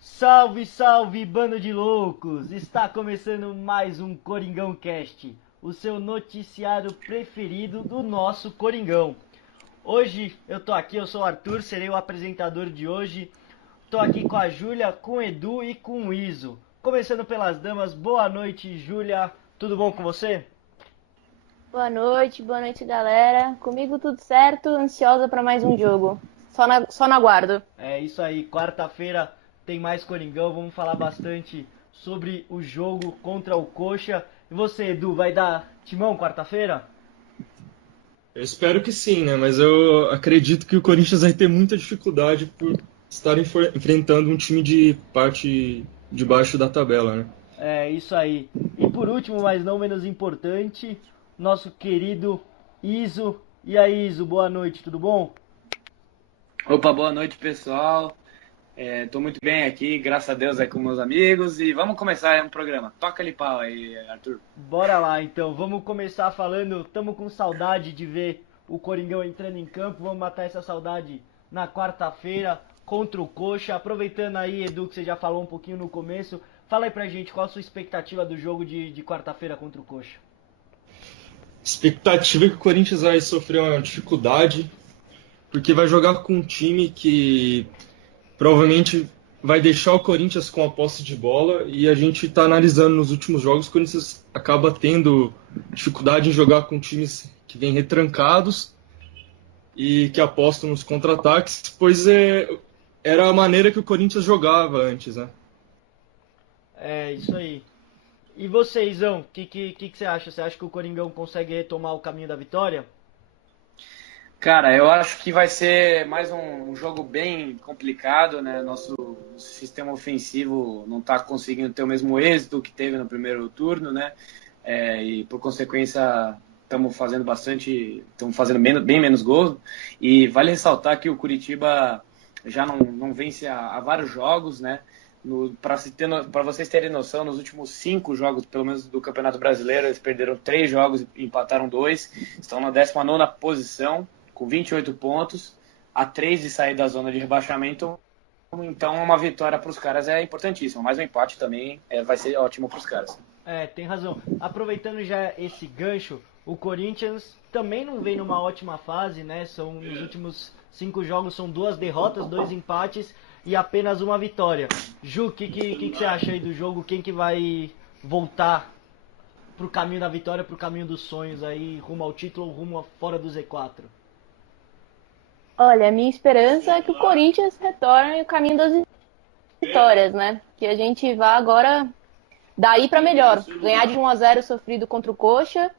Salve, salve, bando de loucos! Está começando mais um Coringão Cast, o seu noticiário preferido do nosso Coringão. Hoje eu tô aqui, eu sou o Arthur, serei o apresentador de hoje. Tô aqui com a Júlia, com o Edu e com o Iso. Começando pelas damas, boa noite, Júlia. Tudo bom com você? Boa noite galera. Comigo tudo certo, ansiosa para mais um jogo. Só na aguardo. É isso aí, quarta-feira tem mais Coringão, vamos falar bastante sobre o jogo contra o Coxa. E você, Edu, vai dar timão quarta-feira? Eu espero que sim, né? Mas eu acredito que o Corinthians vai ter muita dificuldade por estar enfrentando um time de parte de baixo da tabela, né? É isso aí. E por último, mas não menos importante, nosso querido Iso. E aí, Iso, boa noite, tudo bom? Opa, boa noite, pessoal. Tô muito bem aqui, graças a Deus, com meus amigos. E vamos começar o programa. Toca ali pau aí, Arthur. Bora lá, então. Vamos começar falando. Estamos com saudade de ver o Coringão entrando em campo. Vamos matar essa saudade na quarta-feira contra o Coxa. Aproveitando aí, Edu, que você já falou um pouquinho no começo. Fala aí pra gente qual a sua expectativa do jogo de quarta-feira contra o Coxa. Expectativa é que o Corinthians vai sofrer uma dificuldade, porque vai jogar com um time que provavelmente vai deixar o Corinthians com a posse de bola, e a gente está analisando nos últimos jogos, o Corinthians acaba tendo dificuldade em jogar com times que vêm retrancados e que apostam nos contra-ataques, pois era a maneira que o Corinthians jogava antes, né? É, isso aí. E você, Izão, o que você acha? Você acha que o Coringão consegue retomar o caminho da vitória? Cara, eu acho que vai ser mais um jogo bem complicado, né? Nosso sistema ofensivo não está conseguindo ter o mesmo êxito que teve no primeiro turno, né? E por consequência estamos fazendo bem menos gols. E vale ressaltar que o Curitiba já não vence há vários jogos, né? Para vocês terem noção, nos últimos 5 jogos, pelo menos do Campeonato Brasileiro, eles perderam 3 jogos e empataram 2. Estão na 19ª posição, com 28 pontos, a 3 de sair da zona de rebaixamento. Então, uma vitória para os caras é importantíssima, mas um empate também vai ser ótimo para os caras. Tem razão. Aproveitando já esse gancho, o Corinthians também não vem numa ótima fase, né? Nos últimos 5 jogos são 2 derrotas, 2 empates e apenas uma vitória. Ju, o que você acha aí do jogo? Quem que vai voltar pro caminho da vitória, pro caminho dos sonhos aí, rumo ao título ou rumo fora do Z4? Olha, a minha esperança é que o Corinthians retorne o caminho das vitórias, né? Que a gente vá agora daí para melhor. Ganhar de 1-0 sofrido contra o Coxa.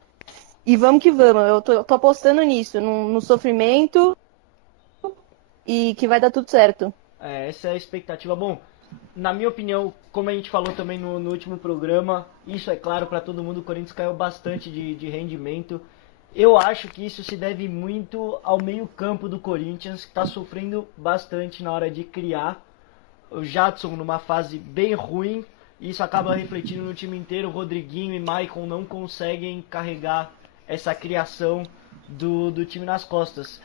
E vamos que vamos. Eu tô apostando nisso, no sofrimento e que vai dar tudo certo. Essa é a expectativa. Bom, na minha opinião, como a gente falou também no último programa, isso é claro para todo mundo, o Corinthians caiu bastante de rendimento. Eu acho que isso se deve muito ao meio-campo do Corinthians, que está sofrendo bastante na hora de criar. O Jadson numa fase bem ruim, e isso acaba refletindo no time inteiro. O Rodriguinho e Maicon não conseguem carregar essa criação do time nas costas.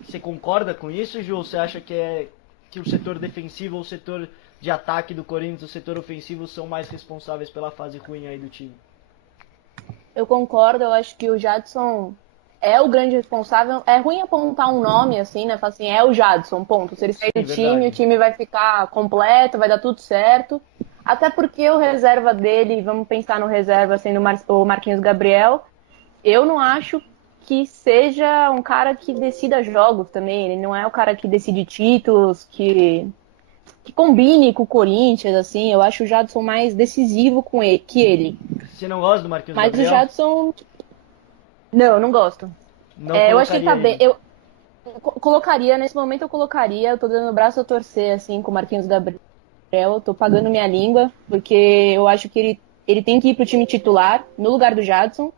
Você concorda com isso, Ju? Você acha que o setor defensivo ou o setor de ataque do Corinthians, o setor ofensivo, são mais responsáveis pela fase ruim aí do time? Eu concordo, eu acho que o Jadson é o grande responsável. É ruim apontar um nome assim, né? Falar assim, é o Jadson, ponto. Se ele sair do time, o time vai ficar completo, vai dar tudo certo. Até porque o reserva dele, vamos pensar no reserva sendo o Marquinhos Gabriel, eu não acho que seja um cara que decida jogos também. Ele não é o cara que decide títulos, que combine com o Corinthians, assim. Eu acho o Jadson mais decisivo que ele. Você não gosta do Marquinhos Mas Gabriel? o Jadson... Não, eu não gosto. Eu acho que ele tá bem. Eu colocaria, nesse momento eu tô dando o braço a torcer, assim, com o Marquinhos Gabriel. Eu tô pagando minha língua, porque eu acho que ele tem que ir pro time titular, no lugar do Jadson.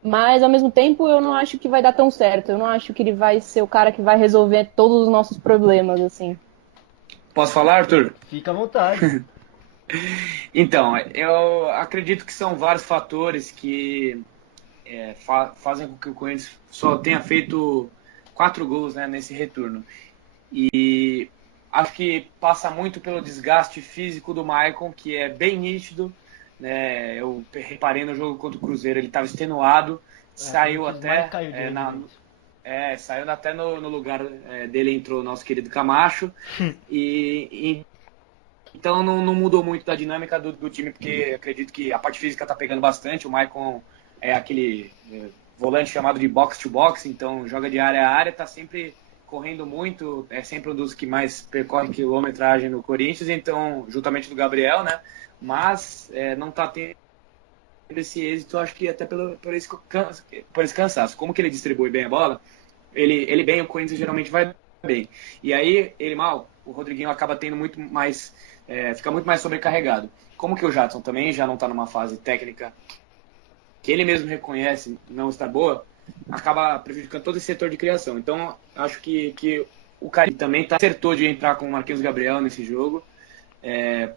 Mas, ao mesmo tempo, eu não acho que vai dar tão certo. Eu não acho que ele vai ser o cara que vai resolver todos os nossos problemas, assim. Posso falar, Arthur? Fica à vontade. Então, eu acredito que são vários fatores que fazem com que o Corinthians só tenha feito 4 gols, né, nesse retorno. E acho que passa muito pelo desgaste físico do Maicon, que é bem nítido, né? Eu reparei no jogo contra o Cruzeiro, ele estava extenuado, saiu até saiu até no lugar dele, entrou o nosso querido Camacho. Então não mudou muito da dinâmica do time, porque acredito que a parte física está pegando bastante. O Maicon é aquele volante chamado de box-to-box, então joga de área a área, está sempre correndo muito, é sempre um dos que mais percorre quilometragem no Corinthians, então, juntamente do Gabriel, né? Mas não está tendo esse êxito, acho que até por esse cansaço. Como que ele distribui bem a bola, ele bem, o Corinthians geralmente vai bem. E aí, ele mal, o Rodriguinho acaba tendo muito mais, fica muito mais sobrecarregado. Como que o Jadson também já não está numa fase técnica que ele mesmo reconhece não estar boa, acaba prejudicando todo esse setor de criação. Então, acho que o Carille também acertou de entrar com o Marquinhos Gabriel nesse jogo,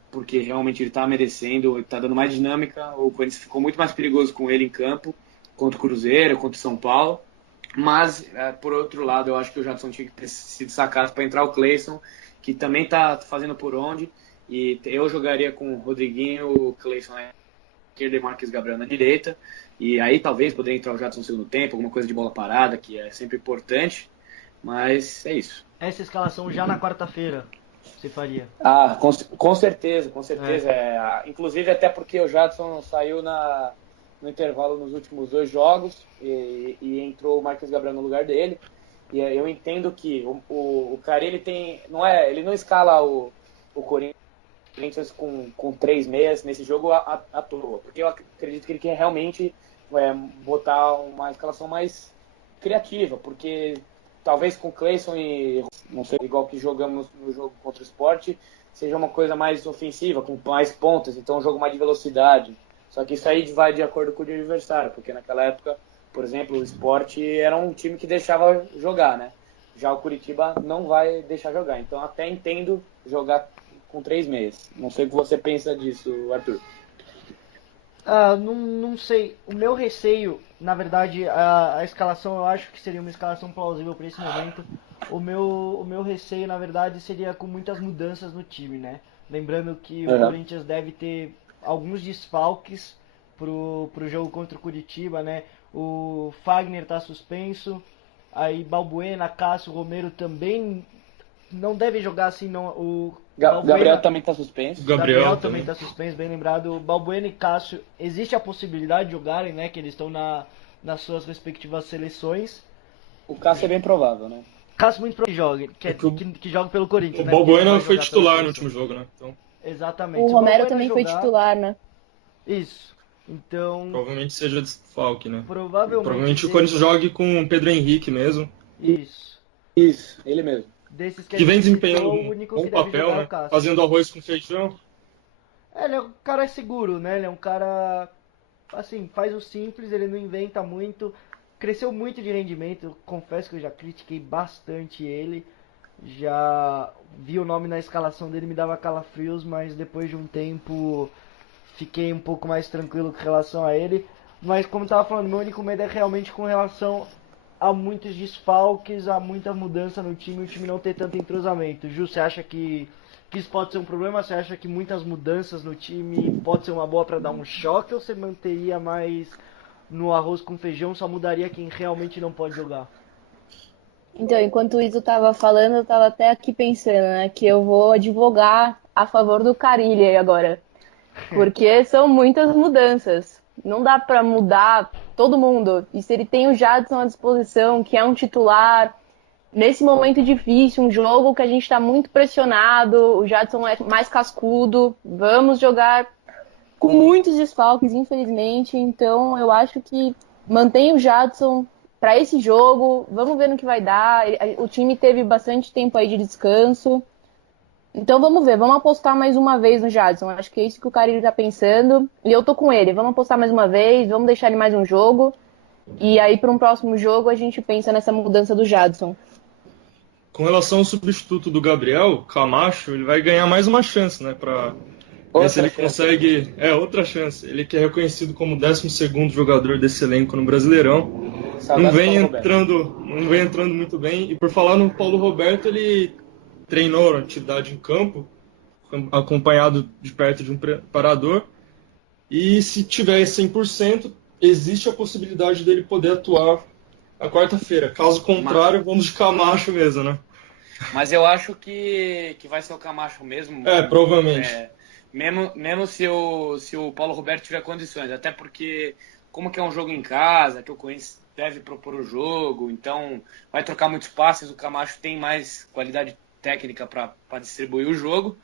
porque realmente ele está merecendo, está dando mais dinâmica. O Corinthians ficou muito mais perigoso com ele em campo, contra o Cruzeiro, contra o São Paulo. Mas, por outro lado, eu acho que o Jadson tinha que ter sido sacado para entrar o Cleison, que também está fazendo por onde. E eu jogaria com o Rodriguinho, o Cleison na esquerda e o Marquinhos Gabriel na direita. E aí talvez poderia entrar o Jadson no segundo tempo, alguma coisa de bola parada, que é sempre importante. Mas é isso. Essa escalação já na quarta-feira você faria? Com certeza, com certeza. Inclusive até porque o Jadson saiu no intervalo nos últimos 2 jogos e entrou o Marquinhos Gabriel no lugar dele. E eu entendo que o Carille ele não escala o Corinthians com 3 meias nesse jogo à toa, porque eu acredito que ele quer realmente botar uma escalação mais criativa, porque talvez com Cleison e não sei, igual que jogamos no jogo contra o Sport, seja uma coisa mais ofensiva, com mais pontas, então um jogo mais de velocidade. Só que isso aí vai de acordo com o adversário, porque naquela época, por exemplo, o Sport era um time que deixava jogar, né? Já o Curitiba não vai deixar jogar, então até entendo jogar com 3 meias. Não sei o que você pensa disso, Arthur. Não sei. O meu receio, na verdade, a escalação eu acho que seria uma escalação plausível para esse momento. O meu receio, na verdade, seria com muitas mudanças no time, né? Lembrando que o Corinthians deve ter alguns desfalques pro jogo contra o Curitiba, né? O Fagner tá suspenso, aí Balbuena, Cássio, Romero também não devem jogar assim, não. O Gabriel também tá suspenso. Gabriel também tá suspenso, bem lembrado. Balbuena e Cássio, existe a possibilidade de jogarem, né? Que eles estão nas suas respectivas seleções. O Cássio é bem provável, né? Cássio muito provável que joga pelo Corinthians. O Balbuena foi titular no último jogo, né? Então... Exatamente. O Romero também foi titular, né? Isso. Então... Provavelmente seja desfalque, né? Provavelmente o Corinthians jogue com o Pedro Henrique mesmo. Isso, ele mesmo. Desses que vem desempenhando um bom papel, né? Fazendo arroz com feijão. Ele é um cara seguro, né? Ele é um cara, assim, faz o simples, ele não inventa muito. Cresceu muito de rendimento, eu confesso que eu já critiquei bastante ele. Já vi o nome na escalação dele, me dava calafrios, mas depois de um tempo fiquei um pouco mais tranquilo com relação a ele. Mas como eu tava falando, meu único medo é realmente com relação a muitos desfalques, a muita mudança no time, o time não ter tanto entrosamento. Ju, você acha que isso pode ser um problema? Você acha que muitas mudanças no time pode ser uma boa para dar um choque, ou você manteria mais no arroz com feijão, só mudaria quem realmente não pode jogar? Então, enquanto o Iso estava falando, eu estava até aqui pensando, né, que eu vou advogar a favor do Carille aí agora. Porque são muitas mudanças. Não dá para mudar todo mundo. E se ele tem o Jadson à disposição, que é um titular, nesse momento difícil, um jogo que a gente está muito pressionado, o Jadson é mais cascudo, vamos jogar com muitos desfalques, infelizmente. Então, eu acho que mantém o Jadson para esse jogo, vamos ver no que vai dar. O time teve bastante tempo aí de descanso. Então vamos ver, vamos apostar mais uma vez no Jadson. Acho que é isso que o Carille tá pensando. E eu tô com ele, vamos apostar mais uma vez, vamos deixar ele mais um jogo. E aí para um próximo jogo a gente pensa nessa mudança do Jadson. Com relação ao substituto do Gabriel, Camacho, ele vai ganhar mais uma chance, né, para Ver se Outra ele chance. consegue. É, outra chance. Ele que é reconhecido como o 12º jogador desse elenco no Brasileirão. Não Saudades do vem Paulo Roberto. entrando muito bem. E por falar no Paulo Roberto, ele treinou atividade em campo, acompanhado de perto de um preparador. E se tiver 100%, existe a possibilidade dele poder atuar na quarta-feira. Caso contrário, vamos de Camacho mesmo, né? Mas eu acho que vai ser o Camacho mesmo. É, provavelmente. Mesmo se o Paulo Roberto tiver condições. Até porque, como que é um jogo em casa, que o Corinthians deve propor o jogo, então vai trocar muitos passes, o Camacho tem mais qualidade técnica para distribuir o jogo.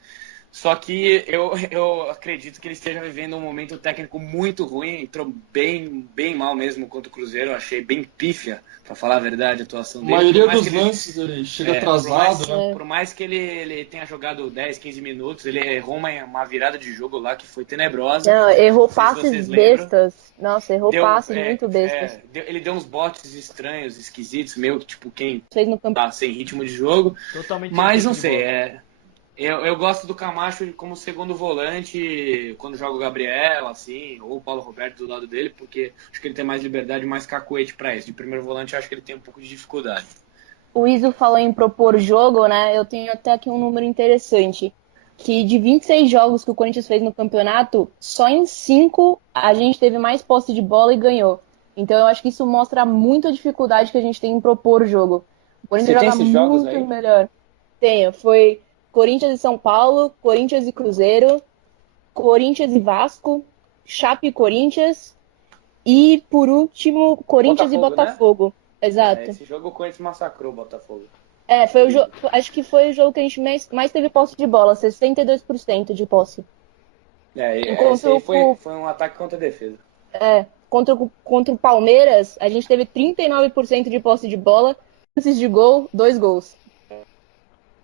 Só que eu acredito que ele esteja vivendo um momento técnico muito ruim, entrou bem mal mesmo contra o Cruzeiro, eu achei bem pífia, para falar a verdade, a atuação A dele. maioria dos lances ele chega atrasado, né? Por mais que ele tenha jogado 10, 15 minutos, ele errou uma virada de jogo lá que foi tenebrosa. Não, errou Não sei se passes vocês lembram. bestas. Nossa, errou passes muito bestas. Ele deu uns botes estranhos, esquisitos, meio que tipo quem Fez no campo. tá sem ritmo de jogo. Totalmente Mas sem não tempo de sei, bola. eu gosto do Camacho como segundo volante, quando joga o Gabriel, assim, ou o Paulo Roberto do lado dele, porque acho que ele tem mais liberdade e mais cacuete para isso. De primeiro volante, eu acho que ele tem um pouco de dificuldade. O Iso falou em propor jogo, né? Eu tenho até aqui um número interessante. Que de 26 jogos que o Corinthians fez no campeonato, só em 5 a gente teve mais posse de bola e ganhou. Então eu acho que isso mostra muito a dificuldade que a gente tem em propor o jogo. O Corinthians Você tem joga esses jogos muito aí? melhor. Tenho. Foi Corinthians e São Paulo, Corinthians e Cruzeiro, Corinthians e Vasco, Chape e Corinthians e, por último, Corinthians e Botafogo. Exato. Esse jogo o Corinthians massacrou o Botafogo. Foi o jogo. Acho que foi o jogo que a gente mais teve posse de bola, 62% de posse. Esse aí foi um ataque contra a defesa. Contra o Palmeiras, a gente teve 39% de posse de bola, chances de gol, 2 gols.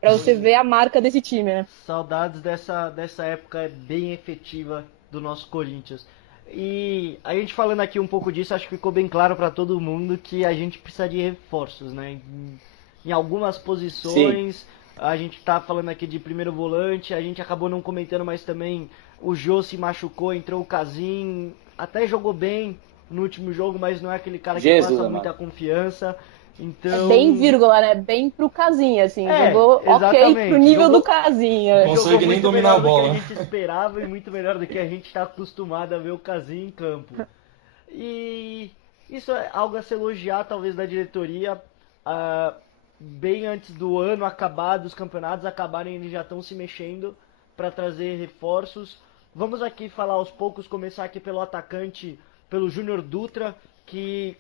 Pra você ver a marca desse time, né? Saudades dessa época bem efetiva do nosso Corinthians. E a gente falando aqui um pouco disso, acho que ficou bem claro para todo mundo que a gente precisa de reforços, né? Em algumas posições, sim. A gente tá falando aqui de primeiro volante, a gente acabou não comentando, mas também o Jô se machucou, entrou o Casim, até jogou bem no último jogo, mas não é aquele cara que passa muita confiança. Então... bem vírgula, né? Bem pro Casinha, assim. Jogou ok pro nível do Casinha. Consegue nem dominar a bola. Muito melhor do que a gente esperava e muito melhor do que a gente está acostumado a ver o Casinha em campo. E isso é algo a se elogiar, talvez, da diretoria. Bem antes do ano acabar, dos campeonatos acabarem, eles já estão se mexendo para trazer reforços. Vamos aqui falar aos poucos, começar aqui pelo atacante, pelo Júnior Dutra, que...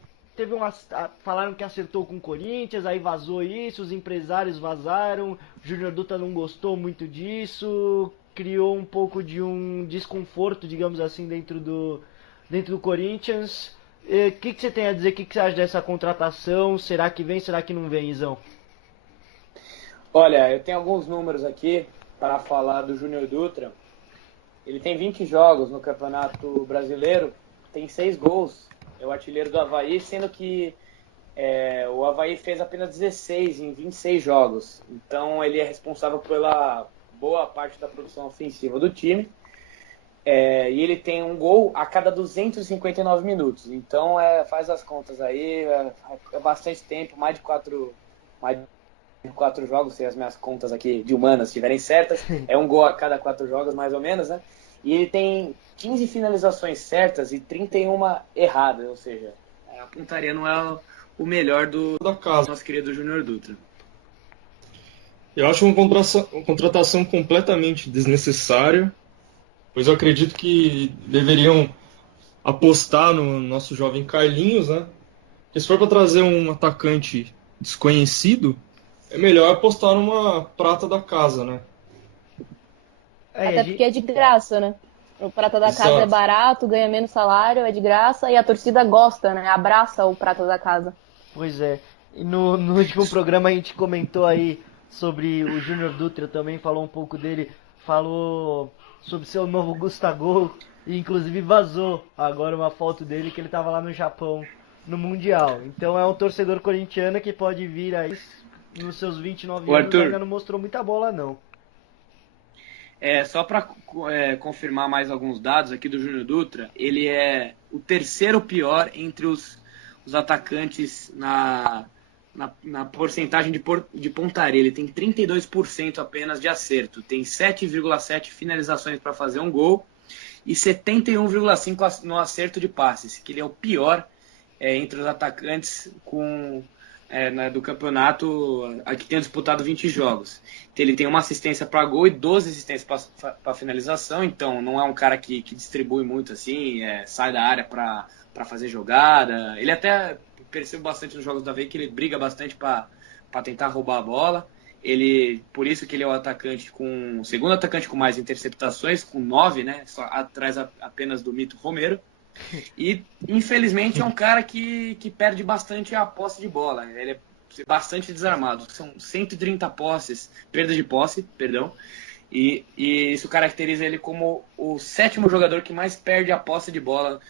falaram que acertou com o Corinthians, aí vazou isso, os empresários vazaram, o Júnior Dutra não gostou muito disso, criou um pouco de um desconforto, digamos assim, dentro do Corinthians. O que você tem a dizer, o que você acha dessa contratação? Será que vem, será que não vem, Izão? Olha, eu tenho alguns números aqui para falar do Júnior Dutra. Ele tem 20 jogos no Campeonato Brasileiro, tem 6 gols. É o artilheiro do Avaí, sendo que o Avaí fez apenas 16 em 26 jogos. Então ele é responsável pela boa parte da produção ofensiva do time. E ele tem um gol a cada 259 minutos. Então faz as contas aí, é bastante tempo, mais de 4 jogos, se as minhas contas aqui de humanas estiverem certas. É um gol a cada 4 jogos, mais ou menos, né? E ele tem 15 finalizações certas e 31 erradas, ou seja, a pontaria não é o melhor da casa, nosso querido Júnior Dutra. Eu acho uma contratação completamente desnecessária, pois eu acredito que deveriam apostar no nosso jovem Carlinhos, né? Porque se for para trazer um atacante desconhecido, é melhor apostar numa prata da casa, né? Até porque é de graça, né? O prata da casa é barato, ganha menos salário, é de graça e a torcida gosta, né? Abraça o prata da casa. Pois é. E no último programa a gente comentou aí sobre o Júnior Dutra, também falou um pouco dele, falou sobre seu novo Gustavo e inclusive vazou agora uma foto dele que ele estava lá no Japão, no Mundial. Então é um torcedor corintiano que pode vir aí nos seus 29 anos, Arthur, ainda não mostrou muita bola não. Só para confirmar mais alguns dados aqui do Júnior Dutra, ele é o terceiro pior entre os atacantes na porcentagem de pontaria. Ele tem 32% apenas de acerto, tem 7,7 finalizações para fazer um gol e 71,5 no acerto de passes, que ele é o pior entre os atacantes do campeonato que tem disputado 20 jogos. Então, ele tem uma assistência para gol e 12 assistências para finalização, então não é um cara que distribui muito assim, sai da área para fazer jogada. Ele até percebo bastante nos jogos da VEI que ele briga bastante para tentar roubar a bola. Por isso que ele é o segundo atacante com mais interceptações, com 9, né? Só atrás apenas do Mito Romero. E, infelizmente, é um cara que perde bastante a posse de bola. Ele é bastante desarmado. São 130 perdas de posse, perdão. E isso caracteriza ele como o 7º jogador que mais perde a posse de bola.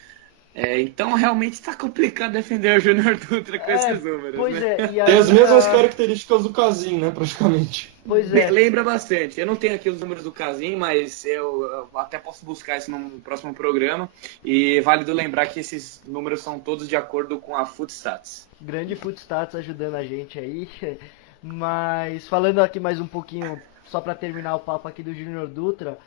Então, realmente está complicado defender o Júnior Dutra com esses números. Pois né? Tem as mesmas características do Casim, né, praticamente. Pois é. Lembra bastante. Eu não tenho aqui os números do Casim, mas eu até posso buscar isso no próximo programa. E válido lembrar que esses números são todos de acordo com a Footstats. Grande Footstats ajudando a gente aí. Mas falando aqui mais um pouquinho, só para terminar o papo aqui do Júnior Dutra,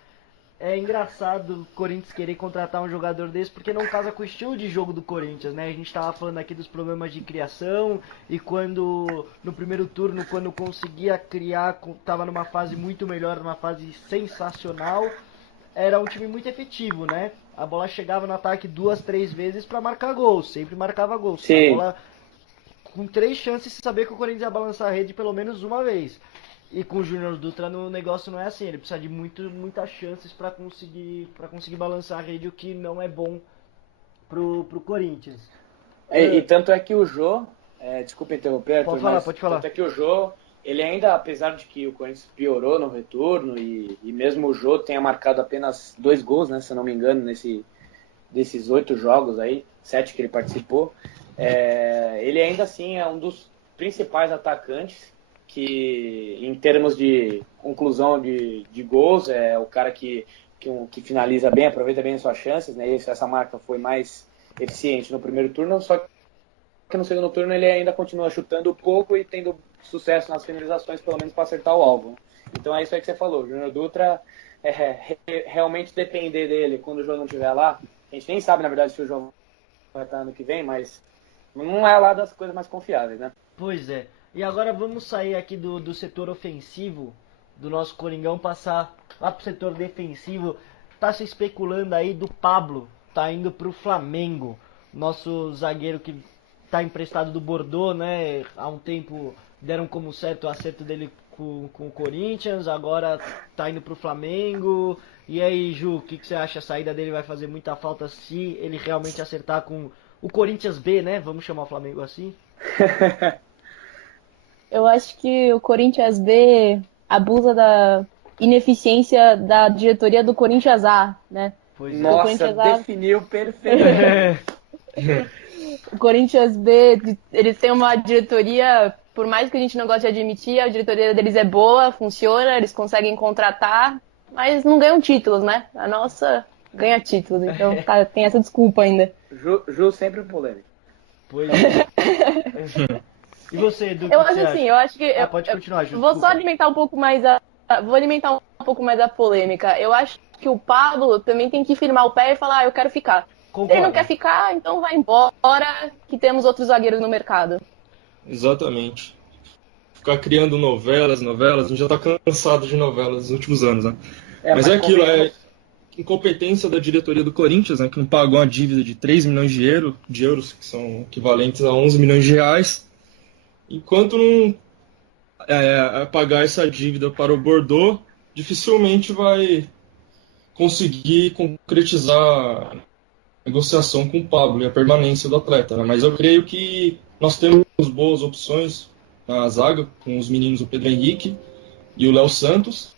é engraçado o Corinthians querer contratar um jogador desse, porque não casa com o estilo de jogo do Corinthians, né? A gente estava falando aqui dos problemas de criação, e quando no primeiro turno, quando conseguia criar, estava numa fase muito melhor, numa fase sensacional, era um time muito efetivo, né? A bola chegava no ataque 2, 3 vezes para marcar gol, sempre marcava gol. Sim. A bola com 3 chances de saber que o Corinthians ia balançar a rede pelo menos uma vez. E com o Júnior Dutra o negócio não é assim, ele precisa de muitas chances para conseguir balançar a rede, o que não é bom pro Corinthians. E tanto é que o Jô, desculpa interromper, pode falar. Tanto é que o Jô, ele ainda, apesar de que o Corinthians piorou no retorno, e mesmo o Jô tenha marcado apenas 2 gols, né, se eu não me engano, desses 8 jogos aí, 7 que ele participou, ele ainda assim é um dos principais atacantes que, em termos de conclusão de gols, é o cara que finaliza bem, aproveita bem as suas chances, né? Essa marca foi mais eficiente no primeiro turno, só que no segundo turno ele ainda continua chutando pouco e tendo sucesso nas finalizações, pelo menos para acertar o alvo. Então é isso aí que você falou, o Júnior Dutra, realmente depender dele quando o jogo não estiver lá, a gente nem sabe, na verdade, se o jogo vai estar ano que vem, mas não é lá das coisas mais confiáveis, né? Pois é. E agora vamos sair aqui do setor ofensivo do nosso Coringão, passar lá pro setor defensivo. Tá se especulando aí do Pablo, tá indo pro Flamengo. Nosso zagueiro que tá emprestado do Bordeaux, né? Há um tempo deram como certo o acerto dele com o Corinthians, agora tá indo pro Flamengo. E aí, Ju, o que você acha? A saída dele vai fazer muita falta se ele realmente acertar com o Corinthians B, né? Vamos chamar o Flamengo assim? Eu acho que o Corinthians B abusa da ineficiência da diretoria do Corinthians A, né? Pois Nossa, definiu perfeitamente. O Corinthians B, eles têm uma diretoria, por mais que a gente não goste de admitir, a diretoria deles é boa, funciona, eles conseguem contratar, mas não ganham títulos, né? A nossa ganha títulos, então tem essa desculpa ainda. Ju sempre polêmico. Pois é. E você, Edu? Eu acho assim, eu acho que... pode continuar, Ju. Vou só alimentar um pouco mais a polêmica. Eu acho que o Pablo também tem que firmar o pé e falar, eu quero ficar. Concordo. Se ele não quer ficar, então vai embora, que temos outros zagueiros no mercado. Exatamente. Ficar criando novelas, a gente já tá cansado de novelas nos últimos anos, né? Mas é aquilo, incompetência da diretoria do Corinthians, né, que não pagou uma dívida de 3 milhões de euros, que são equivalentes a 11 milhões de reais. Enquanto não pagar essa dívida para o Bordeaux, dificilmente vai conseguir concretizar a negociação com o Pablo e a permanência do atleta, né? Mas eu creio que nós temos boas opções na zaga, com os meninos o Pedro Henrique e o Léo Santos.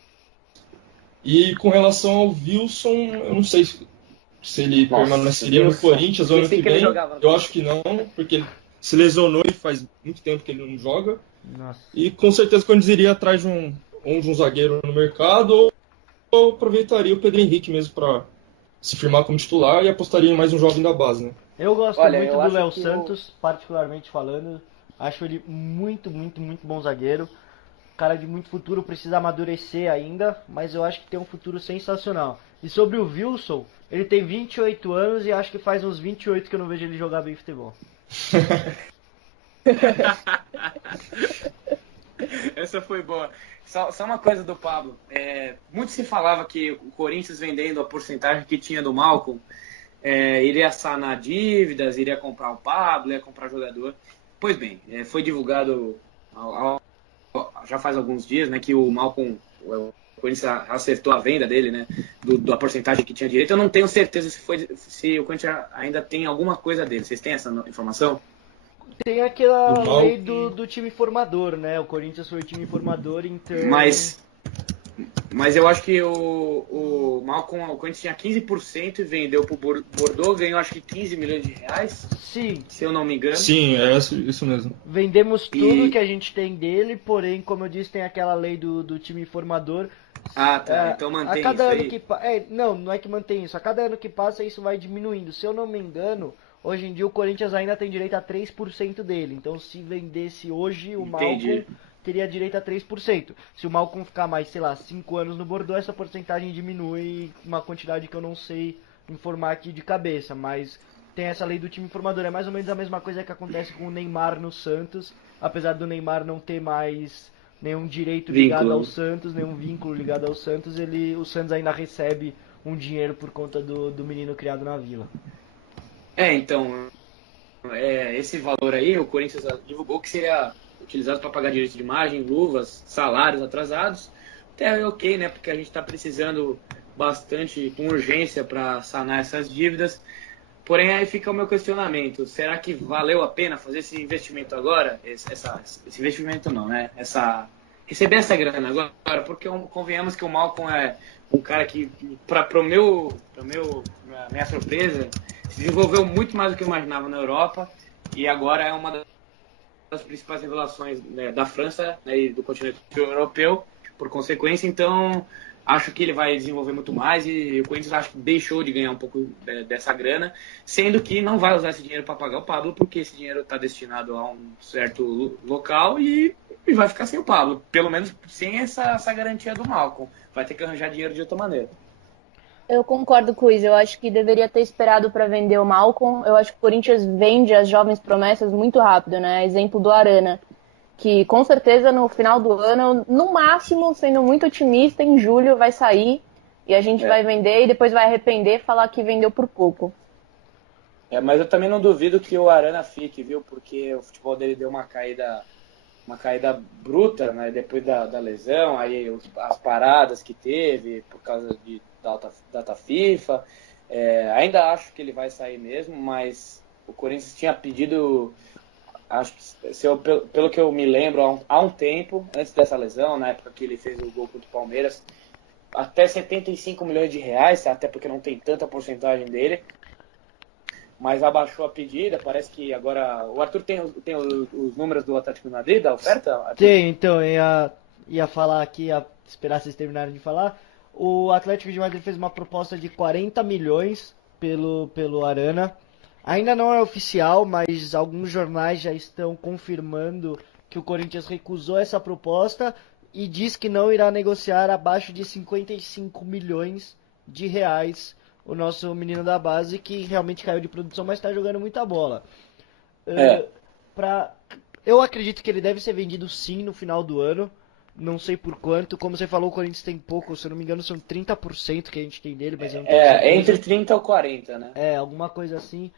E com relação ao Wilson, eu não sei se ele permaneceria no Corinthians ou ano que vem. Eu acho que não, porque ele se lesionou e faz muito tempo que ele não joga. Nossa. E com certeza quando iria atrás de um zagueiro no mercado eu aproveitaria o Pedro Henrique mesmo para se firmar como titular e apostaria em mais um jovem da base, né? Eu gosto Olha, muito eu do acho Léo que Santos, particularmente falando. Acho ele muito, muito, muito bom zagueiro. Cara de muito futuro, precisa amadurecer ainda, mas eu acho que tem um futuro sensacional. E sobre o Wilson, ele tem 28 anos e acho que faz uns 28 que eu não vejo ele jogar bem futebol. Essa foi boa. Só uma coisa do Pablo. Muito se falava que o Corinthians vendendo a porcentagem que tinha do Malcom, iria sanar dívidas, iria comprar o Pablo, ia comprar jogador. Pois bem, foi divulgado já faz alguns dias, né, que o Malcom, o Corinthians acertou a venda dele, né, da porcentagem que tinha direito. Eu não tenho certeza se o Corinthians ainda tem alguma coisa dele. Vocês têm essa informação? Tem aquela Do lei Malcom. do time formador, né? O Corinthians foi o time formador, então. Mas eu acho que o Malcom, o Corinthians tinha 15% e vendeu pro Bordeaux, ganhou acho que 15 milhões de reais, Sim, se eu não me engano. Sim, é isso mesmo. vendemos tudo E que a gente tem dele, porém, como eu disse, tem aquela lei do time formador. tá, então A mantém cada isso ano aí. que não é que mantém isso. A cada ano que passa, isso vai diminuindo. Se eu não me engano, hoje em dia o Corinthians ainda tem direito a 3% dele. Então, se vendesse hoje o Malcom, Entendi. teria direito a 3%. Se o Malcom ficar mais, sei lá, 5 anos no Bordeaux, essa porcentagem diminui uma quantidade que eu não sei informar aqui de cabeça, mas tem essa lei do time formador. É mais ou menos a mesma coisa que acontece com o Neymar no Santos, apesar do Neymar não ter mais nenhum direito ligado ao Vínculo. Santos, nenhum vínculo ligado ao Santos, o Santos ainda recebe um dinheiro por conta do menino criado na Vila. Então, esse valor aí, o Corinthians divulgou que seria utilizado para pagar direito de imagem, luvas, salários atrasados. Até é ok, né? Porque a gente está precisando bastante, com urgência, para sanar essas dívidas. Porém, aí fica o meu questionamento. Será que valeu a pena fazer esse investimento agora? Esse investimento não, né? Receber essa grana agora, porque convenhamos que o Malcom é um cara que, para minha surpresa, se desenvolveu muito mais do que eu imaginava na Europa e agora é uma das principais revelações, né, da França, né, e do continente europeu, por consequência. Então, acho que ele vai desenvolver muito mais e o Corinthians acho que deixou de ganhar um pouco dessa grana, sendo que não vai usar esse dinheiro para pagar o Pablo, porque esse dinheiro está destinado a um certo local e vai ficar sem o Pablo, pelo menos sem essa garantia do Malcom. Vai ter que arranjar dinheiro de outra maneira. Eu concordo com isso. Eu acho que deveria ter esperado para vender o Malcom. Eu acho que o Corinthians vende as jovens promessas muito rápido, né? Exemplo do Arana, que com certeza no final do ano, no máximo, sendo muito otimista, em julho vai sair e a gente vai vender e depois vai arrepender e falar que vendeu por pouco. Mas eu também não duvido que o Arana fique, viu? Porque o futebol dele deu uma caída bruta, né? Depois da lesão, aí as paradas que teve por causa da data FIFA. Ainda acho que ele vai sair mesmo, mas o Corinthians tinha pedido, acho que pelo que eu me lembro, há um tempo, antes dessa lesão, na época que ele fez o gol contra o Palmeiras, até 75 milhões de reais, até porque não tem tanta porcentagem dele, mas abaixou a pedida. Parece que agora o Arthur tem os números do Atlético de Madrid, da oferta, Arthur? Tem, então, ia falar aqui, ia esperar vocês terminarem de falar. O Atlético de Madrid fez uma proposta de 40 milhões pelo Arana. Ainda não é oficial, mas alguns jornais já estão confirmando que o Corinthians recusou essa proposta e diz que não irá negociar abaixo de 55 milhões de reais o nosso menino da base, que realmente caiu de produção, mas está jogando muita bola. Eu acredito que ele deve ser vendido sim no final do ano. Não sei por quanto. Como você falou, o Corinthians tem pouco. Se eu não me engano, são 30% que a gente tem dele, mas eu não tenho certeza. Entre 30 ou 40, né? Alguma coisa assim.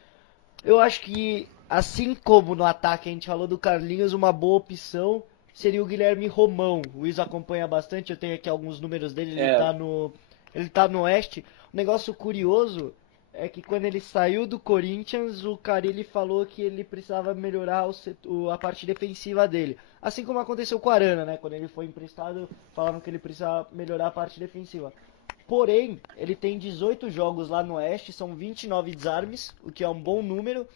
Eu acho que, assim como no ataque a gente falou do Carlinhos, uma boa opção seria o Guilherme Romão. O Luiz acompanha bastante, eu tenho aqui alguns números dele, ele tá no Oeste. Um negócio curioso é que quando ele saiu do Corinthians, o Carille falou que ele precisava melhorar a parte defensiva dele. Assim como aconteceu com o Arana, né? Quando ele foi emprestado, falavam que ele precisava melhorar a parte defensiva. Porém, ele tem 18 jogos lá no Oeste, são 29 desarmes, o que é um bom número.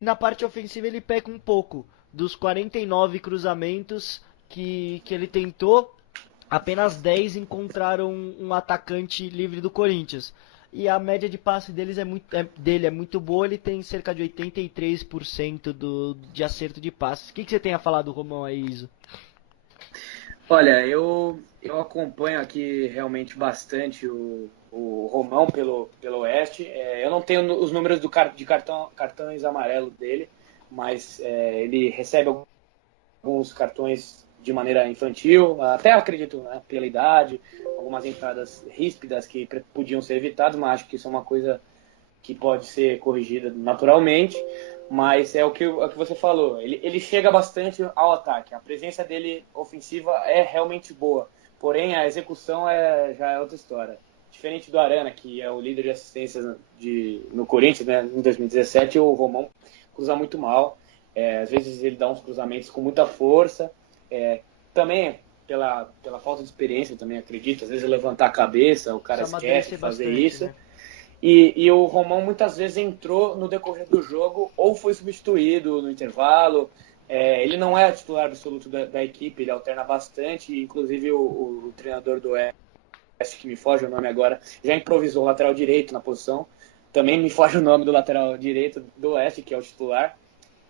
E na parte ofensiva ele peca um pouco. Dos 49 cruzamentos que ele tentou, apenas 10 encontraram um atacante livre do Corinthians. E a média de passe dele é muito boa, ele tem cerca de 83% de acerto de passes. O que você tem a falar do Romão aí, Iso? Olha, eu acompanho aqui realmente bastante o Romão pelo Oeste. Eu não tenho os números de cartões amarelos dele, mas ele recebe alguns cartões de maneira infantil, até acredito, né, pela idade, algumas entradas ríspidas que podiam ser evitadas, mas acho que isso é uma coisa que pode ser corrigida naturalmente. Mas é o que você falou, ele chega bastante ao ataque, a presença dele ofensiva é realmente boa, porém a execução já é outra história. Diferente do Arana, que é o líder de assistências no Corinthians, né, em 2017, o Romão cruza muito mal, às vezes ele dá uns cruzamentos com muita força, também pela falta de experiência, também acredito, às vezes levantar a cabeça, o cara esquece de fazer bastante, isso, né? E o Romão muitas vezes entrou no decorrer do jogo ou foi substituído no intervalo. Ele não é titular absoluto da equipe, ele alterna bastante. Inclusive o treinador do Oeste, que me foge o nome agora, já improvisou o lateral direito na posição. Também me foge o nome do lateral direito do Oeste, que é o titular.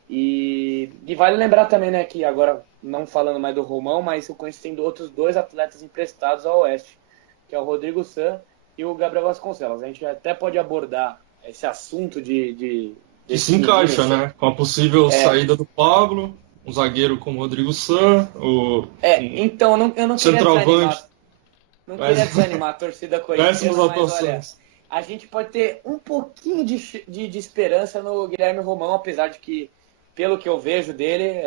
E vale lembrar também, né, que agora, não falando mais do Romão, mas o Corinthians tem outros 2 atletas emprestados ao Oeste, que é o Rodrigo San e o Gabriel Vasconcelos. A gente até pode abordar esse assunto que se encaixa, né? Com a possível saída do Pablo, um zagueiro como o Rodrigo San, então eu não queria desanimar. Não queria desanimar a torcida corintiana, mas olha, a gente pode ter um pouquinho de esperança no Guilherme Romão, apesar de que, pelo que eu vejo dele,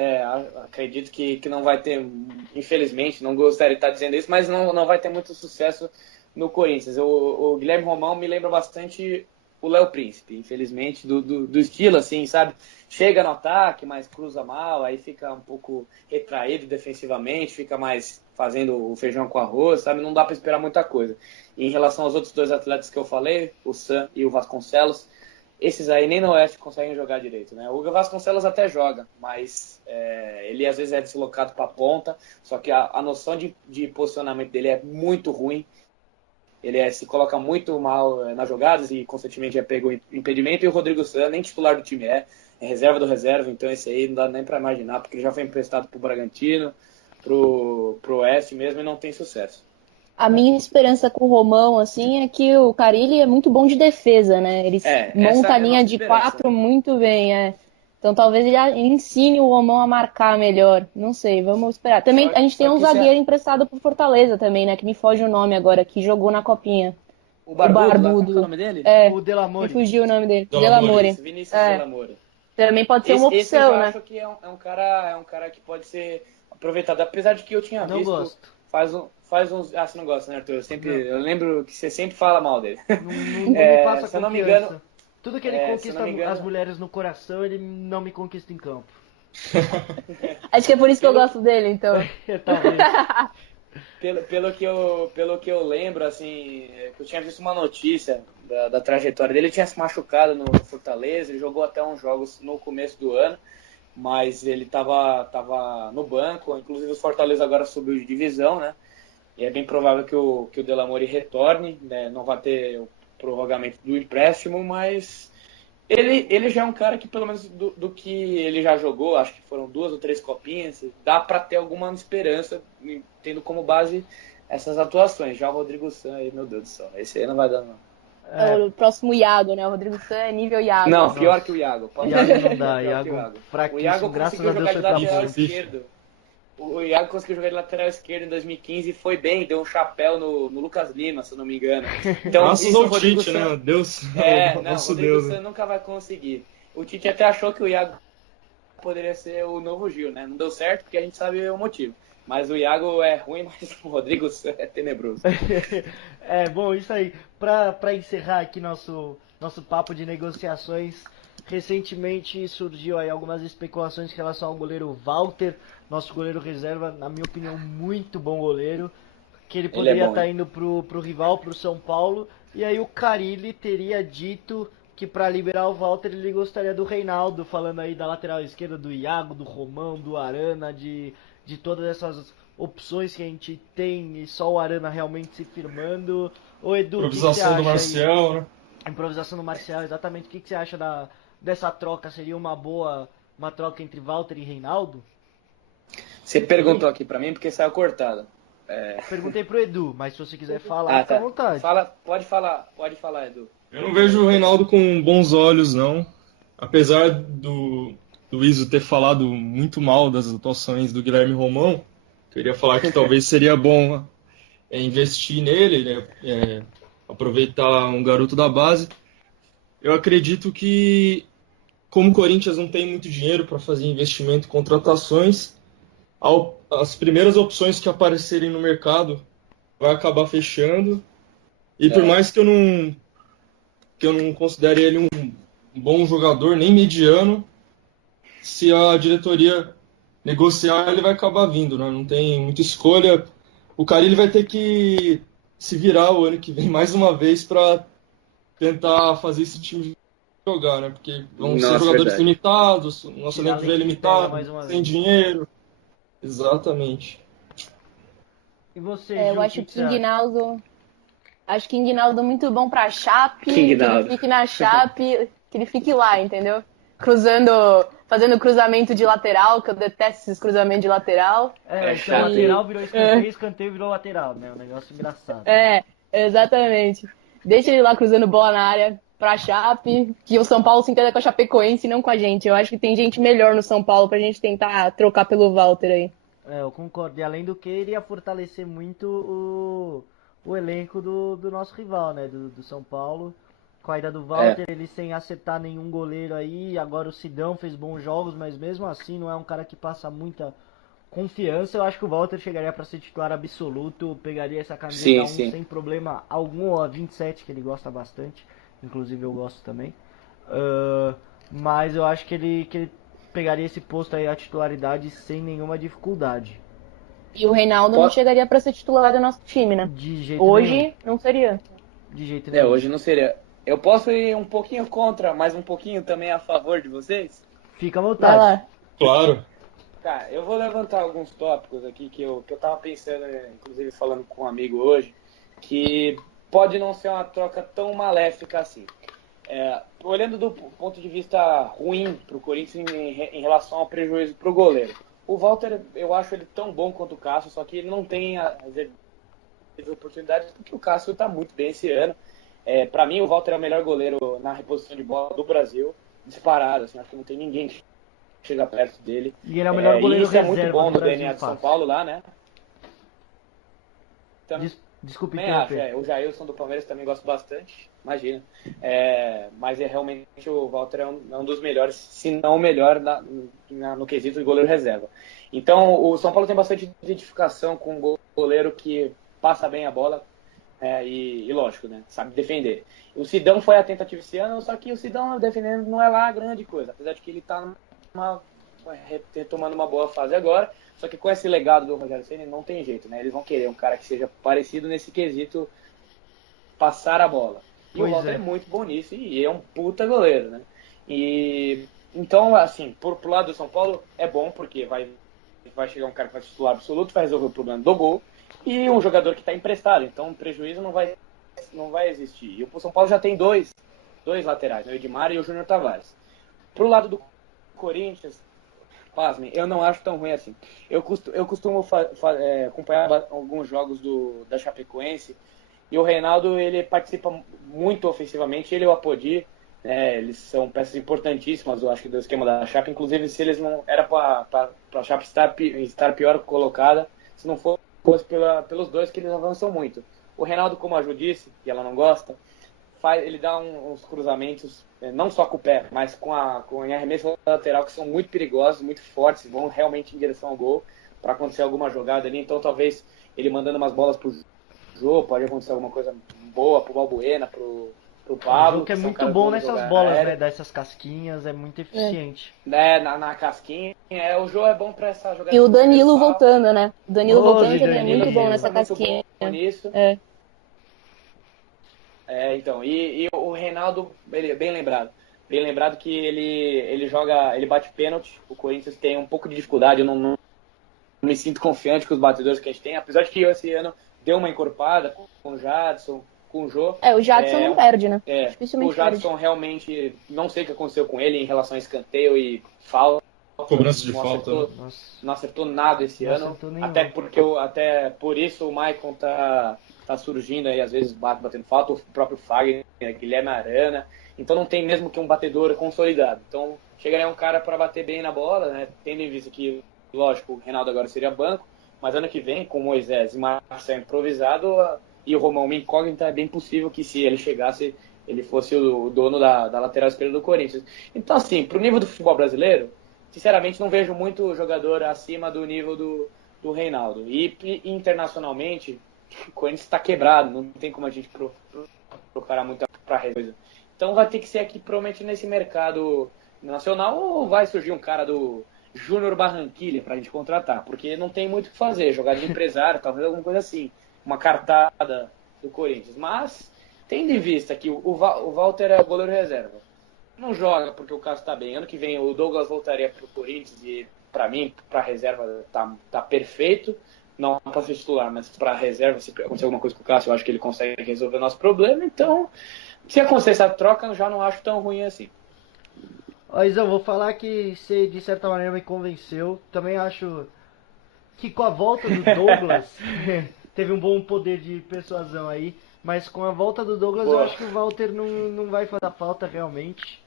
acredito que não vai ter, infelizmente, não gostaria de estar dizendo isso, mas não vai ter muito sucesso no Corinthians. O Guilherme Romão me lembra bastante o Léo Príncipe, infelizmente, do estilo, assim, sabe? Chega no ataque, mas cruza mal, aí fica um pouco retraído defensivamente, fica mais fazendo o feijão com arroz, sabe? Não dá para esperar muita coisa. E em relação aos outros 2 atletas que eu falei, o San e o Vasconcelos, esses aí nem no Oeste conseguem jogar direito, né? O Vasconcelos até joga, mas ele às vezes é deslocado para a ponta, só que a noção de posicionamento dele é muito ruim. Ele se coloca muito mal nas jogadas e constantemente pegou impedimento. E o Rodrigo San, nem titular do time é reserva do reserva, então esse aí não dá nem para imaginar, porque ele já foi emprestado para o Bragantino, pro Oeste mesmo, e não tem sucesso. A minha esperança com o Romão, assim, é que o Carille é muito bom de defesa, né? Ele monta a linha de 4 muito bem, Então talvez ele ensine o Romão a marcar melhor. Não sei, vamos esperar. Também a gente tem um zagueiro emprestado pro Fortaleza também, né? Que me foge o nome agora, que jogou na Copinha. O Barbudo. Qual é o nome dele? O Delamore. Me fugiu o nome dele. Delamore. Vinícius Delamore. Também pode ser uma opção, né? Eu acho que é um cara que pode ser aproveitado. Apesar de que eu tinha visto... Gosto. Faz uns... você não gosta, né, Arthur? Eu lembro que você sempre fala mal dele. Não me passa se eu não me engano... Tudo que ele conquista as mulheres no coração, ele não me conquista em campo. Acho que é por isso que eu gosto dele, então. Talvez. Pelo que eu lembro, assim, eu tinha visto uma notícia da trajetória dele. Ele tinha se machucado no Fortaleza, ele jogou até uns jogos no começo do ano, mas ele tava no banco. Inclusive o Fortaleza agora subiu de divisão, né? E é bem provável que o Delamore retorne, né? Não vai ter o prorrogamento do empréstimo, mas ele já é um cara que, pelo menos do que ele já jogou, acho que foram 2 ou 3 copinhas, dá para ter alguma esperança, tendo como base essas atuações. Já o Rodrigo San, meu Deus do céu, esse aí não vai dar, não. O próximo Iago, né? O Rodrigo San é nível Iago. Não, pior que o Iago. Iago não dá, Iago fraquíssimo, o Iago conseguiu jogar de lateral esquerdo. O Iago conseguiu jogar de lateral esquerdo em 2015 e foi bem, deu um chapéu no Lucas Lima, se eu não me engano. Então, graças ao Tite, né? Deus. O Rodrigo San nunca vai conseguir. O Tite até achou que o Iago poderia ser o novo Gil, né? Não deu certo porque a gente sabe o motivo. Mas o Iago é ruim, mas o Rodrigo San é tenebroso. Bom, isso aí. Pra encerrar aqui nosso papo de negociações, recentemente surgiu aí algumas especulações em relação ao goleiro Walter, nosso goleiro reserva, na minha opinião, muito bom goleiro, que ele poderia estar indo pro rival, pro São Paulo, e aí o Carille teria dito que para liberar o Walter ele gostaria do Reinaldo, falando aí da lateral esquerda, do Iago, do Romão, do Arana, de de todas essas opções que a gente tem e só o Arana realmente se firmando? Ô Edu, o que você Improvisação do acha aí? Marcial, né? A improvisação do Marcial, exatamente. O que você acha dessa troca? Seria uma troca entre Walter e Reinaldo? Você perguntou aqui pra mim porque saiu cortado. Perguntei pro Edu, mas se você quiser falar, fica à Tá. vontade. Pode falar, Edu. Eu não vejo o Reinaldo com bons olhos, não. Apesar do Iso ter falado muito mal das atuações do Guilherme Romão, queria falar que talvez seria bom investir nele, né? Aproveitar um garoto da base. Eu acredito que, como o Corinthians não tem muito dinheiro para fazer investimento e contratações, as primeiras opções que aparecerem no mercado vai acabar fechando. E por mais que eu não considere ele um bom jogador, nem mediano, se a diretoria negociar, ele vai acabar vindo, né? Não tem muita escolha. O Carille vai ter que se virar o ano que vem mais uma vez para tentar fazer esse time jogar, né? Porque vão ser jogadores verdade. limitados, o nosso Tirar elenco já é leite de pedra mais uma limitado, sem vez. dinheiro. Exatamente. E você, Eu Ju, o acho que o que você acha? Guinaldo. Acho que Guinaldo muito bom pra Chape, que Guinaldo. ele fique na Chape, que ele fique lá, entendeu? Fazendo cruzamento de lateral, que eu detesto esses cruzamentos de lateral. Então chato. lateral virou escanteio, escanteio virou lateral, né? Um negócio engraçado. Exatamente. Deixa ele lá cruzando bola na área pra Chape, que o São Paulo se entenda com a Chapecoense e não com a gente. Eu acho que tem gente melhor no São Paulo pra gente tentar trocar pelo Walter aí. Eu concordo. E além do que, iria fortalecer muito o elenco do nosso rival, né? Do São Paulo. Com a ida do Walter, ele sem acertar nenhum goleiro aí. Agora o Sidão fez bons jogos, mas mesmo assim não é um cara que passa muita confiança. Eu acho que o Walter chegaria para ser titular absoluto. Pegaria essa camiseta 1 sem problema algum. Ou a 27, que ele gosta bastante. Inclusive eu gosto também. Mas eu acho que ele pegaria esse posto aí, a titularidade, sem nenhuma dificuldade. E o Reinaldo não chegaria pra ser titular do nosso time, né? De jeito Hoje nenhum. não seria. De jeito nenhum. Hoje não seria. Eu posso ir um pouquinho contra, mas um pouquinho também a favor de vocês? Fica à Vai vontade. lá. Claro. Tá, eu vou levantar alguns tópicos aqui que eu tava pensando, inclusive falando com um amigo hoje, que pode não ser uma troca tão maléfica assim. Olhando do ponto de vista ruim para o Corinthians em relação ao prejuízo para o goleiro. O Walter, eu acho ele tão bom quanto o Cássio, só que ele não tem as oportunidades, porque o Cássio está muito bem esse ano. Para mim, o Walter é o melhor goleiro na reposição de bola do Brasil, disparado. Assim, acho que não tem ninguém que chega perto dele. E ele é o melhor goleiro isso é reserva muito bom do no Brasil, DNA de São fácil. Paulo lá, né? Desculpe Também acho, interromper. o Jailson do Palmeiras também gosto bastante, imagina. Mas realmente o Walter é um dos melhores, se não o melhor no quesito de goleiro reserva. Então o São Paulo tem bastante identificação com um goleiro que passa bem a bola e lógico, né, sabe defender. O Sidão foi a tentativa esse ano, só que o Sidão defendendo não é lá a grande coisa, apesar de que ele está retomando uma boa fase agora. Só que com esse legado do Rogério Ceni não tem jeito, né? Eles vão querer um cara que seja parecido nesse quesito passar a bola. E Pois o Walter é. é muito bom nisso e é um puta goleiro, né? E então, assim, pro lado do São Paulo é bom porque vai chegar um cara que vai titular absoluto, vai resolver o problema do gol e um jogador que está emprestado, então o prejuízo não vai existir. E o São Paulo já tem dois laterais, né? O Edmar e o Júnior Tavares. Pro lado do Corinthians, pasmem, eu não acho tão ruim assim. Eu costumo acompanhar alguns jogos da Chapecoense e o Reinaldo, ele participa muito ofensivamente, ele e o Apodi, eles são peças importantíssimas, eu acho que do esquema da Chape, inclusive se eles não... Era para a Chape estar pior colocada, se não fosse pelos dois que eles avançam muito. O Reinaldo, como a Ju disse, que ela não gosta, ele dá uns cruzamentos, não só com o pé, mas com arremesso lateral, que são muito perigosos, muito fortes, vão realmente em direção ao gol, para acontecer alguma jogada ali. Então, talvez ele mandando umas bolas pro Jô, pode acontecer alguma coisa boa pro Balbuena, pro Pablo. O que é são muito caras bom bons nessas jogar bolas, aérea. né? Dessas casquinhas, é muito eficiente. Na casquinha. O Jô é bom pra essa jogada. E o Danilo universal. voltando, né? O Danilo voltando também é muito bom Danilo. nessa É muito casquinha. bom nisso. Então, e o Reinaldo, ele, bem lembrado que ele joga, ele bate pênalti, o Corinthians tem um pouco de dificuldade, eu não me sinto confiante com os batedores que a gente tem, apesar de que esse ano deu uma encorpada com o Jadson, com o Jô. O Jadson não perde, né? O Jadson realmente, não sei o que aconteceu com ele em relação a escanteio e falta. Cobrança de falta. Não acertou nada esse ano. Até por isso o Maicon tá surgindo aí, às vezes batendo falta, o próprio Fagner, Guilherme Arana. Então não tem mesmo que um batedor consolidado. Então chegaria um cara para bater bem na bola, né? Tendo em vista que, lógico, o Reinaldo agora seria banco, mas ano que vem, com Moisés e Marcelo improvisado e o Romão uma incógnita, é bem possível que se ele chegasse, ele fosse o dono da lateral esquerda do Corinthians. Então, assim, pro nível do futebol brasileiro, sinceramente não vejo muito jogador acima do nível do Reinaldo. E internacionalmente, o Corinthians está quebrado, não tem como a gente procurar muita coisa. Então vai ter que ser aqui, provavelmente, nesse mercado nacional, ou vai surgir um cara do Júnior Barranquilla pra gente contratar, porque não tem muito o que fazer, jogar de empresário, talvez alguma coisa assim, uma cartada do Corinthians. Mas, tendo em vista que o Walter é goleiro reserva, não joga porque o Cássio tá bem. Ano que vem o Douglas voltaria pro Corinthians e, pra mim, pra reserva tá perfeito. Não para ser titular, mas para reserva, se acontecer alguma coisa com o Cássio, eu acho que ele consegue resolver o nosso problema. Então, se acontecer essa troca, eu já não acho tão ruim assim. Isão, vou falar que você, de certa maneira, me convenceu. Também acho que com a volta do Douglas, teve um bom poder de persuasão aí, mas com a volta do Douglas, eu acho que o Walter não vai fazer falta realmente.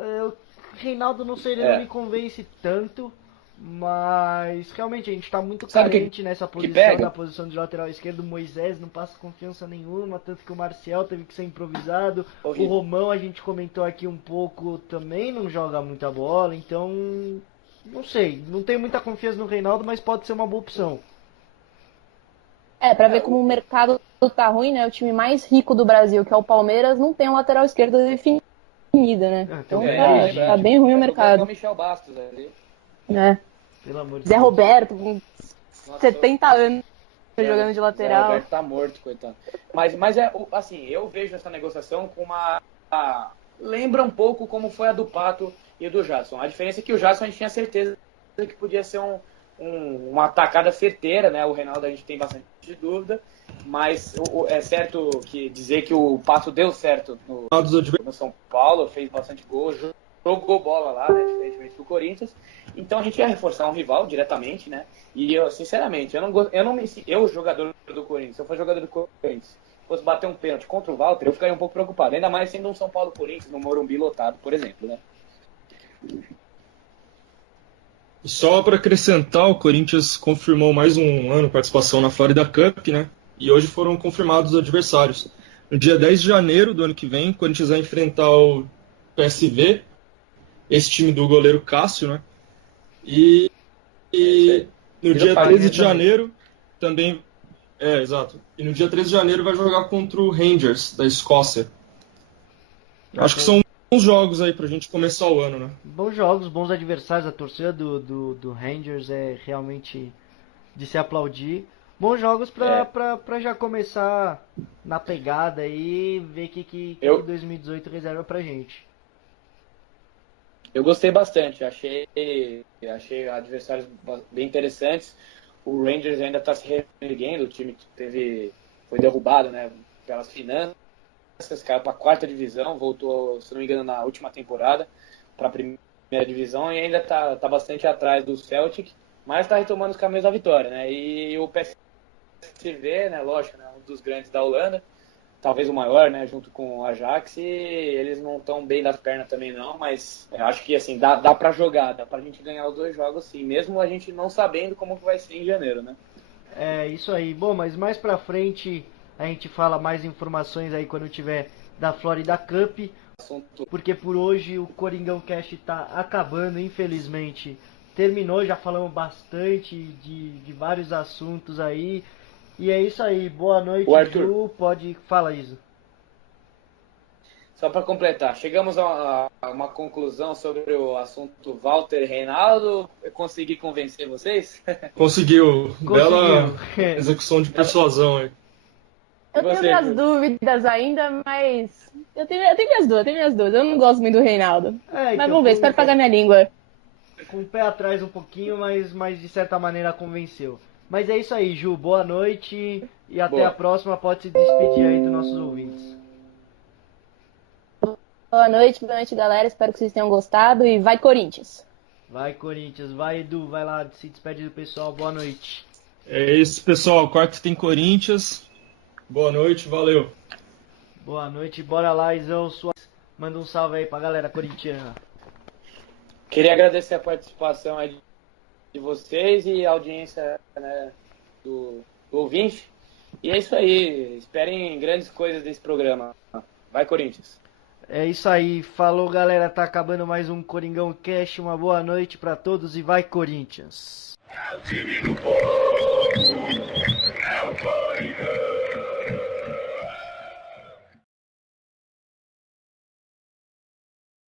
O Reinaldo, não sei, ele não me convence tanto. Mas realmente a gente tá muito carente nessa posição, na posição de lateral esquerdo. O Moisés não passa confiança nenhuma, tanto que o Marcial teve que ser improvisado. O Romão, a gente comentou aqui um pouco, também não joga muita bola. Então, não sei, não tenho muita confiança no Reinaldo, mas pode ser uma boa opção. Pra ver como o mercado tá ruim, né? O time mais rico do Brasil, que é o Palmeiras, não tem um lateral esquerdo definida, né? Então tá bem ruim o mercado. O Michel Bastos ali. Pelo amor de Zé Deus. Roberto, com 70 anos jogando de lateral. Zé Roberto tá morto, coitado. Mas assim, eu vejo essa negociação com lembra um pouco como foi a do Pato e do Jadson. A diferença é que o Jadson a gente tinha certeza que podia ser uma atacada certeira, né? O Reinaldo a gente tem bastante dúvida, mas é certo que dizer que o Pato deu certo no São Paulo, fez bastante gol, jogou bola lá, né, diferentemente do Corinthians. Então a gente ia reforçar um rival diretamente, né? E eu, sinceramente, eu jogador do Corinthians, se eu for jogador do Corinthians, fosse bater um pênalti contra o Walter, eu ficaria um pouco preocupado, ainda mais sendo um São Paulo Corinthians, no Morumbi lotado, por exemplo, né? Só para acrescentar, o Corinthians confirmou mais um ano de participação na Florida Cup, né? E hoje foram confirmados os adversários. No dia 10 de janeiro do ano que vem, o Corinthians vai enfrentar o PSV, esse time do goleiro Cássio, né? E no dia 13 de janeiro também. Exato. E no dia 13 de janeiro vai jogar contra o Rangers, da Escócia. Acho que são bons jogos aí pra gente começar o ano, né? Bons jogos, bons adversários. A torcida do Rangers é realmente de se aplaudir. Bons jogos pra já começar na pegada e ver que 2018 reserva pra gente. Eu gostei bastante, achei adversários bem interessantes. O Rangers ainda está se reerguendo, o time foi derrubado, né, pelas finanças, caiu para a quarta divisão, voltou, se não me engano, na última temporada para a primeira divisão e ainda está bastante atrás do Celtic, mas está retomando os caminhos da vitória, né? E o PSV, né, lógico, né, um dos grandes da Holanda, talvez o maior, né, junto com o Ajax, e eles não estão bem das pernas também não, mas acho que assim, dá pra jogar, dá pra gente ganhar os dois jogos sim, mesmo a gente não sabendo como que vai ser em janeiro, né? É, isso aí. Bom, mas mais pra frente a gente fala mais informações aí quando tiver da Florida Cup, porque por hoje o Coringão Cast tá acabando, infelizmente. Terminou, já falamos bastante de vários assuntos aí. E é isso aí, boa noite, Ju, fala, Isa. Só para completar, chegamos a uma conclusão sobre o assunto Walter e Reinaldo, eu consegui convencer vocês? Conseguiu. Bela execução de persuasão aí. Eu tenho minhas dúvidas ainda, mas eu tenho minhas dúvidas, eu não gosto muito do Reinaldo. Mas vamos ver, espero pagar minha língua. com o pé atrás um pouquinho, mas de certa maneira convenceu. Mas é isso aí, Ju. Boa noite e até a próxima. Pode se despedir aí dos nossos ouvintes. Boa noite, galera. Espero que vocês tenham gostado e vai Corinthians! Vai, Corinthians. Vai, Edu. Vai lá, se despede do pessoal. Boa noite. É isso, pessoal. Quarto tem Corinthians. Boa noite, valeu. Boa noite. Bora lá, Isão. Manda um salve aí pra galera corintiana. Queria agradecer a participação aí de vocês e a audiência, né, do ouvinte. E é isso aí. Esperem grandes coisas desse programa. Vai, Corinthians! É isso aí. Falou, galera. Tá acabando mais um Coringão Cast. Uma boa noite pra todos e vai, Corinthians!